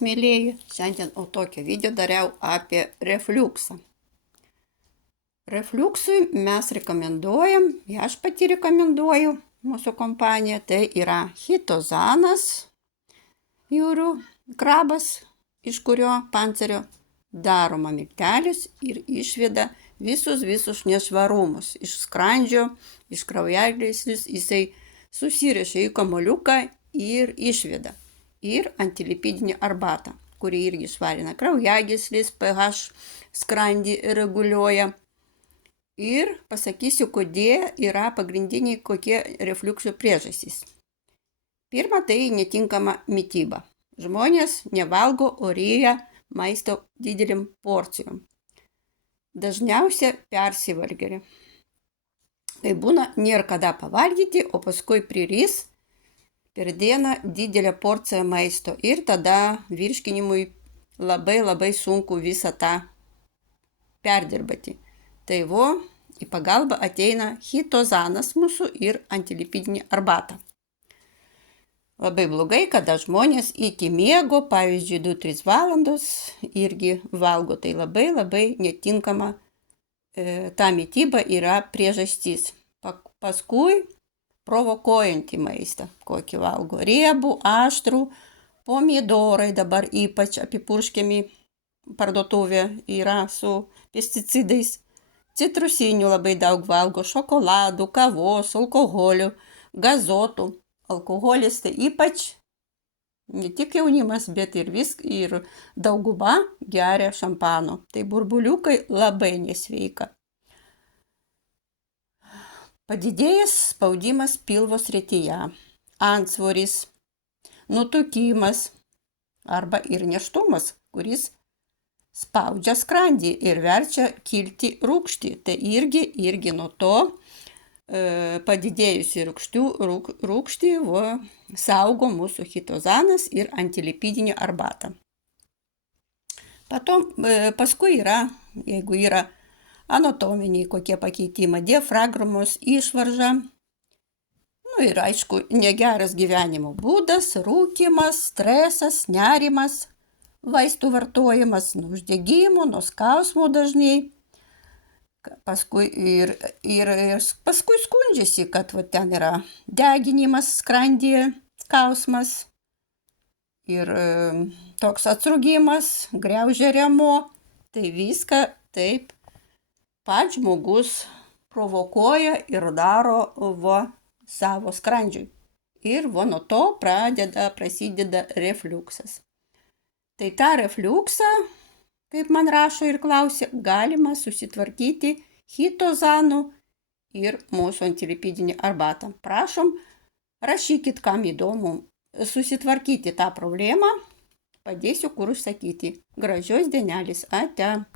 Mėlyjeji, šiandien tokio video dariau apie refliuksą. Refliuksui mes rekomenduojam, aš pati rekomenduoju, mūsų kompanija, tai yra chitozanas, jūrų krabas, iš kurio pancerio daroma miltelis ir išveda visus nešvarumus iš skrandžio, iš kraujagyslės, jisai susiriša į kamuoliuką ir išveda. Ir antilipidinė arbata, kuri irgi švarina kraujagyslės, pH skrandį reguliuoja. Ir pasakysiu, kodėl yra pagrindiniai kokie refliukso priežastys. Pirma, tai netinkama mityba. Žmonės nevalgo ryja maisto didelim porcijom. Dažniausia persivalgė. Tai būna, nėra kada pavalgyti, o paskui prirys per dieną didelę porciją maisto ir tada virškinimui labai sunku visą tą perdirbati. Tai į pagalbą ateina chitozanas mūsų ir antilipidinė arbata. Labai blogai, kada žmonės iki miego, pavyzdžiui, 2-3 valandos irgi valgo, tai labai netinkama ta mityba yra priežastis. Paskui provokuojantį maistą, kokį valgo. Riebų, aštrų, pomidorai dabar ypač apipurškiami parduotuvė yra su pesticidais. Citrusinių labai daug valgo, šokoladų, kavos, alkoholių, gazotų. Alkoholis tai ypač ne tik jaunimas, bet ir dauguma geria šampano. Tai burbuliukai labai nesveika. Padidėjęs spaudimas pilvo srityje, antsvoris, nutukimas arba ir nėštumas, kuris spaudžia skrandį ir verčia kilti rūgštį. Tai irgi nuo to padidėjusi rūgštį saugo mūsų chitozanas ir antilipidinė arbata. Paskui yra, jeigu yra anatominiai kokie pakeitimai, diafragmos išvarža, ir aišku, negeras gyvenimo būdas, rūkymas, stresas, nerimas, vaistų vartojimas, nuo uždegimų, nuo skausmo dažnai. Paskui paskui skundžiasi, kad ten yra deginimas skrandyje, skausmas ir toks atsrūgimas, griaužia rėmuo. Tai viską taip pats žmogus provokuoja ir daro savo skrandžiui. Ir nuo to prasideda refliuksas. Tai tą refliuksą, kaip man rašo ir klausia, galima susitvarkyti chitozanu ir mūsų antilipidinė arbata. Prašom, rašykit, kam įdomu susitvarkyti tą problemą. Padėsiu, kur užsakyti. Gražios dienelės. Ate.